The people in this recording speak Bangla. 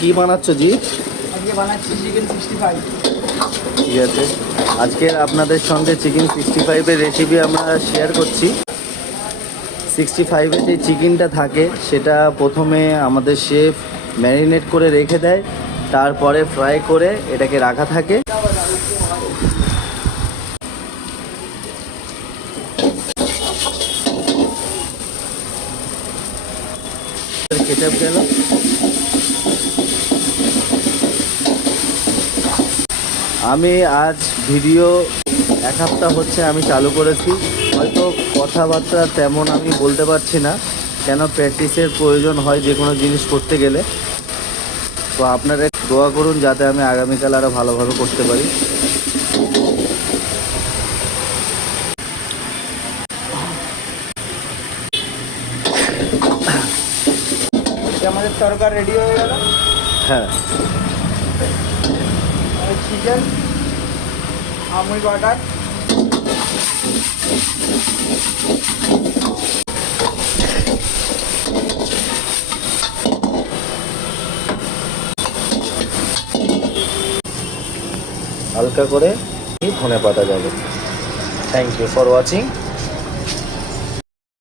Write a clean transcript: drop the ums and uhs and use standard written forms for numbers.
কি বানাচ্ছো জি? আজকে বানাচ্ছি চিকেন 65। ঠিক আছে, আজকে আপনাদের সঙ্গে চিকেন 65-এর রেসিপি আমরা শেয়ার করছি। 65-এ যে চিকেনটা থাকে সেটা প্রথমে আমাদের শেফ ম্যারিনেট করে রেখে দেয়, তারপরে ফ্রাই করে এটাকে রাখা থাকে। কেচাপ গেল। আমি আজ ভিডিও এক সপ্তাহ হচ্ছে আমি চালু করেছি, হয়তো কথাবার্তা তেমন আমি বলতে পারছি না, কেন প্র্যাকটিসের প্রয়োজন হয় যে কোনো জিনিস করতে গেলে। তো আপনারা দোয়া করুন যাতে আমি আগামীকাল আরও ভালোভাবে করতে পারি। আমাদের তরকারি রেডি হয়ে গেল। হ্যাঁ, চিকেন, আমুল বাটার, হালকা করে ধনে পাতা যাবে। Thank you for watching.